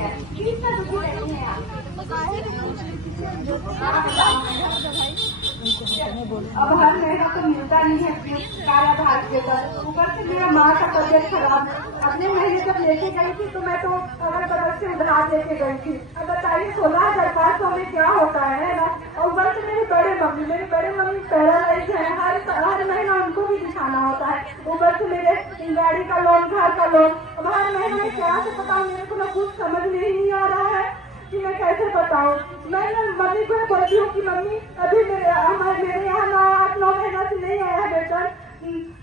गया, इतना दुखी नहीं है आप। अब हर महीना तो मिलता नहीं है कार्य भाग के पर, ऊपर से मेरा माँ का तबियत खराब है। अगले महीने जब लेके गई थी तो मैं तो अगल बगल से उधार लेके गई थी। अब बताइए 16,500 में क्या होता है ना। और ऊपर से मेरे बड़े मम्मी पैरालाइज है, हर महीना उनको भी दिखाना होता है। ऊपर से मेरे गाड़ी का लोन, घर का लोन। अब हर महीने में क्या से बताऊँ, मेरे को ना कुछ समझ में ही नहीं आ रहा है कि मैं कैसे बताऊँ। मैं मम्मी को बोलती हूँ कि मम्मी अभी मेरे यहाँ 8-9 महीना से नहीं आया है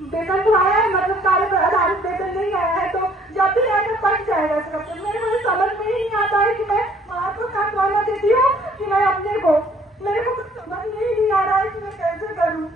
वेतन तो आया है, मतलब कार्य आधारित वेतन नहीं आया है, तो जब भी आएगा पट जाएगा इसका। मेरे को समझ में ही नहीं आता है कि मैं माँ को खाना देती हूँ कि मैं अपने को, मेरे को कुछ समझ में ही नहीं आ रहा है कि मैं कैसे करूँ।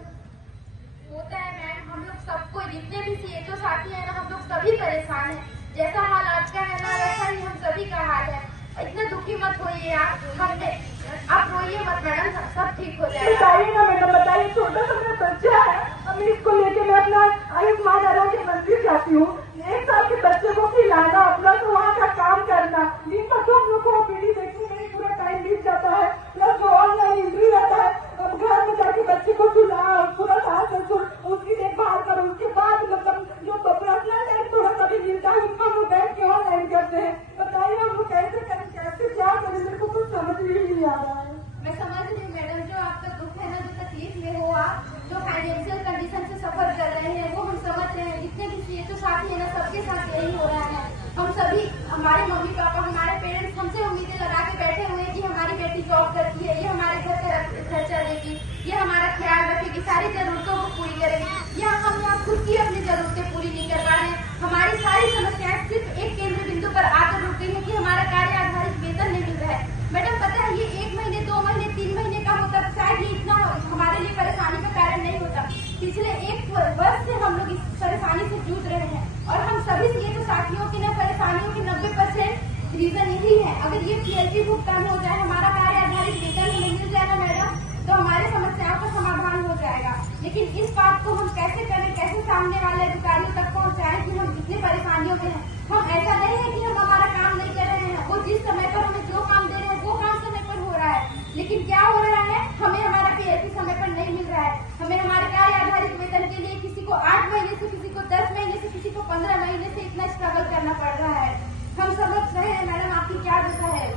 होता है मैम, हम लोग सबको, जितने भी सीएचओ साथी है ना, हम लोग सभी परेशान हैं। जैसा हाल आज का है ना, वैसा ही हम सभी का हाल है। इतना दुखी मत होइए आप रोइए मत मैडम, सब ठीक हो जाएगा। बताइए ना मैडम, बताइए, छोटा सा मेरा बच्चा है, अभी इसको लेके मैं अपना आयुष्मान आरोग्य मंदिर जाती हूँ। 1 साल के बच्चे को खिलाना, अपना तो वहाँ का काम करना, दिन भर तो हम लोग को पीढ़ी देखने में पूरा टाइम बीत जाता है, प्लस जो ऑनलाइन इंट्री रहता है। अब घर में जाके बच्चे को खिलाओ, पूरा सास ससुर उसकी देखभाल करो, उसके बाद मतलब जो पर्सनल टाइम थोड़ा सा भी मिलता है उसको हम लोग बैठ के ऑनलाइन करते हैं। बताइए हम लोग कैसे करें, कैसे क्या करें, मेरे को कुछ समझ में ही नहीं आ रहा है। मैं समझ रही हूँ मैडम, जो आपका दुख है ना, जो तकलीफ में हो आप, जो फाइनेंशियल कंडीशन से सफर कर रहे हैं, वो हम समझ रहे हैं। जितने भी सीएचओ साथी है ना, सबके साथ यही हो रहा है। हम सभी, हमारे मम्मी पापा, हमारे पेरेंट्स हमसे उम्मीदें लगा के बैठे हुए हैं कि हमारी बेटी जॉब करती है, ये हमारे घर का खर्चा देगी, ये हमारा ख्याल रखेगी, सारी जरूरतों को पूरी करेगी। या हम यहाँ खुद की अपनी जरूरतें पूरी नहीं कर पा रहे हैं। हमारी सारी समस्याएं सिर्फ एक केंद्र बिंदु पर आकर रुक गई है कि हमारा कार्य आधारित वेतन नहीं मिल रहा है। मैडम पता है, ये 1 महीने, 2 महीने, 3 महीने का होता, शायद ये इतना हमारे लिए परेशानी का कारण नहीं होता। पिछले 1 वर्ष से हम लोग इस परेशानी से जूझ रहे हैं, और हम सभी सीएचओ साथियों की ना परेशानियों की 90% रीजन यही है। अगर ये पीएलपी भुगतान हो जाए, हमारा कार्य आधारित वेतन हमें मिल जाएगा मैडम, तो हमारे समस्याओं का समाधान हो जाएगा। लेकिन इस बात को हम कैसे करें, कैसे सामने वाले अधिकारियों तक पहुँचाएं कि हम इतनी परेशानियों में हैं। हम ऐसा नहीं है कि हम हमारा काम नहीं कर रहे हैं, वो जिस समय पर हमें जो काम दे रहे हैं वो काम समय पर हो रहा है, लेकिन क्या हो रहा है, हमें हमारा पीएलपी समय पर नहीं मिल रहा है। हमें हमारे कार्य आधारित वेतन के लिए किसी को 8 महीने से, किसी को 10 महीने से, किसी को 15 महीने से इतना स्ट्रगल करना पड़ रहा है। हम समझ रहे हैं मैडम आपकी क्या दशा है।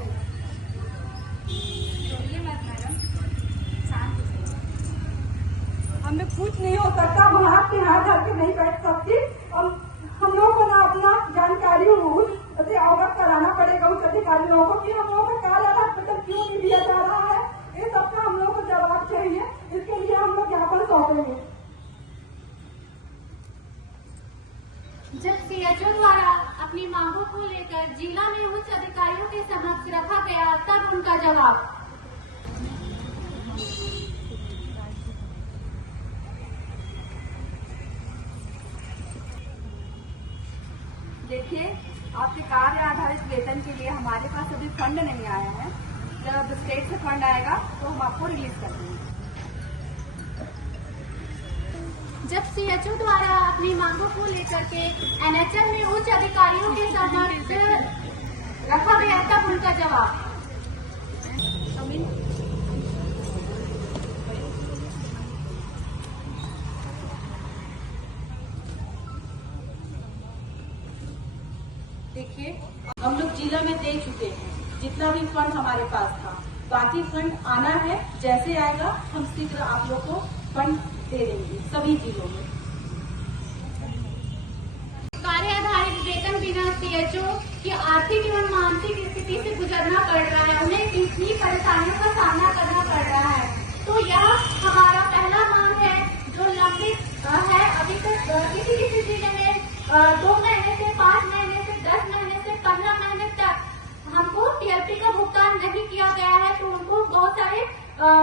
हमें कुछ नहीं हो सकता, हम हाथ पे हाथ धर के नहीं बैठ सकती। हम लोगों को ना अपना जानकारी अवगत कराना पड़ेगा उस अधिकारियों को कि हम लोगों का कार्य आधारित वेतन क्यों नहीं दिया जा रहा है। ये सबका हम लोगों को जवाब चाहिए, इसके लिए हम लोग ज्ञापन सौंपेंगे। जब सीएचओ द्वारा अपनी मांगों को लेकर जिला में उच्च अधिकारियों के समक्ष रखा गया, तब उनका जवाब। देखिए, आपके कार्य आधारित वेतन के लिए हमारे पास अभी फंड नहीं आया है। जब स्टेट से फंड आएगा तो हम आपको रिलीज कर देंगे। जब सीएचओ द्वारा अपनी मांगों को लेकर के एनएचएम में उच्च अधिकारियों के समक्ष रखा गया, तब उनका जवाब। देखिए, हम लोग जिला में दे चुके हैं जितना भी फंड हमारे पास था, बाकी फंड आना है। जैसे आएगा हम शीघ्र आप लोग को फंड दे देंगे सभी जिलों में। कार्य आधारित वेतन बिना सीएचओ की आर्थिक एवं मानसिक स्थिति से गुजरना पड़ रहा है, उन्हें इतनी परेशानियों का सामना करना पड़ रहा है। तो यह हमारा पहला मांग है जो लंबित है। अभी तक किसी जिले में 2 महीने से 5 महीने से 10 महीने से 15 महीने तक हमको पीएलपी का भुगतान नहीं किया गया है, तो उनको बहुत सारे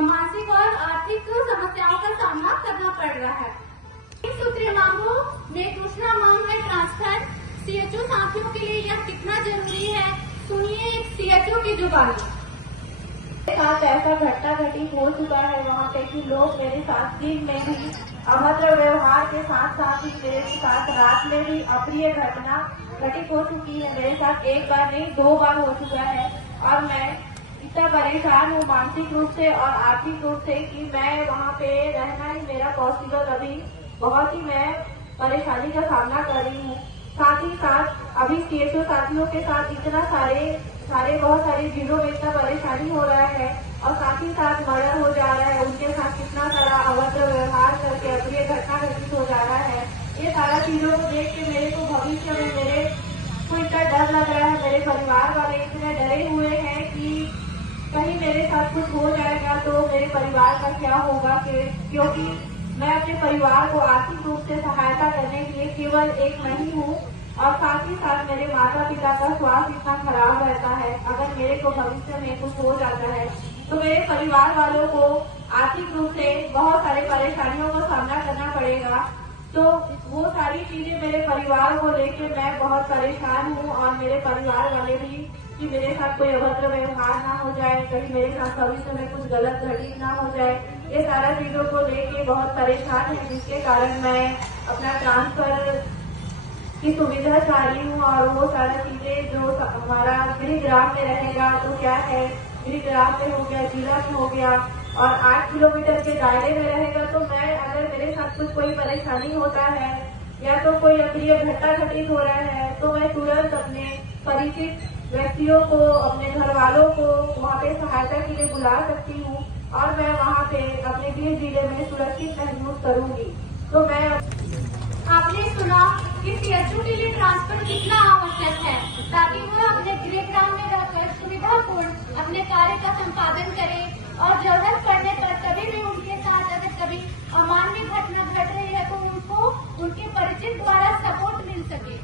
मानसिक और आर्थिक समस्याओं का सामना करना पड़ रहा है। इन सूत्रीय मांगों में दूसरा मांग है ट्रांसफर। सीएचओ साथियों के लिए यह कितना जरूरी है, सुनिए एक सीएचओ की जुबानी। साथ ऐसा घटना घटित हो चुका है वहाँ पे कि लोग मेरे साथ दिन में भी अभद्र व्यवहार के साथ साथ ही मेरे साथ रात में भी अप्रिय घटना घटित हो चुकी है। मेरे साथ एक बार नहीं 2 बार हो चुका है और मैं इतना परेशान हूँ मानसिक रूप से और आर्थिक रूप से कि मैं वहाँ पे रहना ही मेरा पॉसिबल अभी बहुत ही मैं परेशानी का सामना कर रही हूँ। साथ ही साथ अभी CHO साथियों के साथ इतना सारे बहुत सारी चीजों में इतना परेशानी हो रहा है और साथ ही साथ मर्डर हो जा रहा है, उनके साथ कितना सारा अभद्र व्यवहार करके अप्रिय घटना घटित हो जा रहा है। ये सारा चीजों को देख के मेरे को भविष्य में मेरे को इतना डर लग रहा है। मेरे परिवार वाले इतने डरे हुए हैं कि कहीं मेरे साथ कुछ हो जाएगा तो मेरे परिवार का क्या होगा, क्योंकि मैं अपने परिवार को आर्थिक रूप से सहायता करने के लिए केवल एक नहीं हूँ और साथ ही साथ मेरे माता पिता का स्वास्थ्य इतना खराब रहता है। अगर मेरे को भविष्य में कुछ हो जाता है तो मेरे परिवार वालों को आर्थिक रूप से बहुत सारे परेशानियों का सामना करना पड़ेगा। तो वो सारी चीजें मेरे परिवार को लेके मैं बहुत परेशान हूँ और मेरे परिवार वाले भी कि मेरे साथ कोई अभद्र व्यवहार ना हो जाए, कहीं मेरे साथ भविष्य में कुछ गलत घटित ना हो जाए। ये सारा चीजों को लेके बहुत परेशान है, जिसके कारण मैं अपना ट्रांसफर की सुविधा चाह रही हूँ और वो सारा चीजें जो हमारा गृहग्राम में रहेगा तो क्या है, गृहग्राम में हो गया, जिला में हो गया और 8 किलोमीटर के दायरे में रहेगा। तो मैं अगर मेरे साथ कुछ कोई परेशानी होता है या तो कोई अप्रिय घटना घटित हो रहा है तो मैं तुरंत अपने परिचित व्यक्तियों को, अपने घर वालों को वहाँ पे सहायता के लिए बुला सकती हूँ और मैं वहाँ पे अपने गृह जिले में सुरक्षित महसूस करूंगी। तो मैं आपने सुना कि CHO के लिए ट्रांसफर कितना आवश्यक है ताकि वो अपने गृहग्राम में रहकर सुविधापूर्ण अपने कार्य का संपादन करें और जरूरत पड़ने पर कभी भी उनके साथ अगर कभी अमान्य घटना घट रही है तो उनको उनके परिचित द्वारा सपोर्ट मिल सके।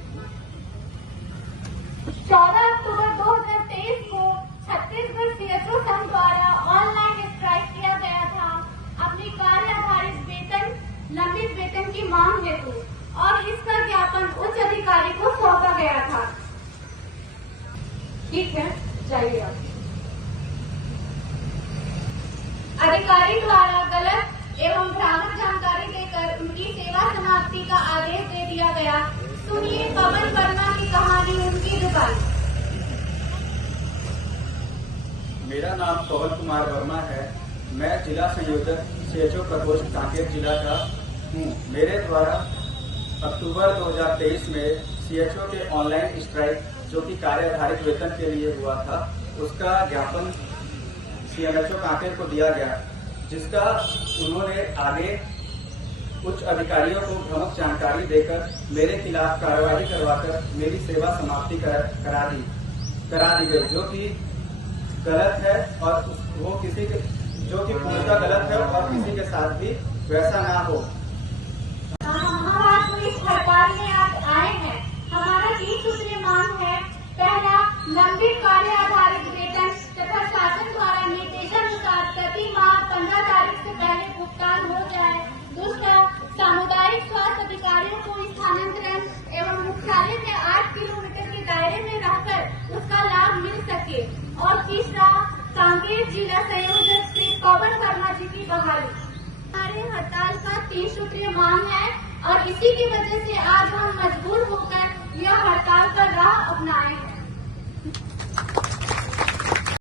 14 अक्टूबर 2023 को छत्तीसगढ़ CHO संघ द्वारा ऑनलाइन स्ट्राइक किया गया था अपनी कार्य आधारित वेतन, लंबित वेतन की मांग हेतु और इसका ज्ञापन उच्च अधिकारी को सौंपा गया था। ठीक है, जाइए आप। अधिकारी द्वारा गलत एवं भ्रामक जानकारी देकर उनकी सेवा समाप्ति का आदेश दे दिया गया। सुनिए पवन वर्मा की कहानी, उनकी दुकान। मेरा नाम पवन कुमार वर्मा है। मैं जिला संयोजक CHO प्रकोष्ठ कांकेर जिला का हूँ। मेरे द्वारा अक्टूबर 2023 में CHO के ऑनलाइन स्ट्राइक जो कि कार्य आधारित वेतन के लिए हुआ था, उसका ज्ञापन CMHO कांकेर को दिया गया, जिसका उन्होंने आगे उच्च अधिकारियों को भ्रामक जानकारी देकर मेरे खिलाफ कार्रवाई करवाकर मेरी सेवा समाप्ति करा दी गई, जो कि गलत है और वो किसी के जो कि पूर्णतः गलत है और किसी के साथ भी वैसा ना हो। हम आज इस हड़ताल में आज आए हैं। हमारा 3 सूत्रीय मांग है। पहला, लंबित कार्य आधारित वेतन तथा शासन द्वारा निर्देशानुसार प्रति माह 15 तारीख से पहले भुगतान हो जाए। दूसरा, सामुदायिक स्वास्थ्य अधिकारियों को स्थानांतरण एवं मुख्यालय के 8 किलोमीटर के दायरे में रहकर उसका लाभ मिल सके। और तीसरा, कांकेर जिला संयोजक श्री पवन वर्मा जी की बहाली। हमारे हड़ताल का 3 सूत्रीय मांग है और इसी की वजह से आज हम मजबूर होकर यह हड़ताल का राह अपनाए हैं।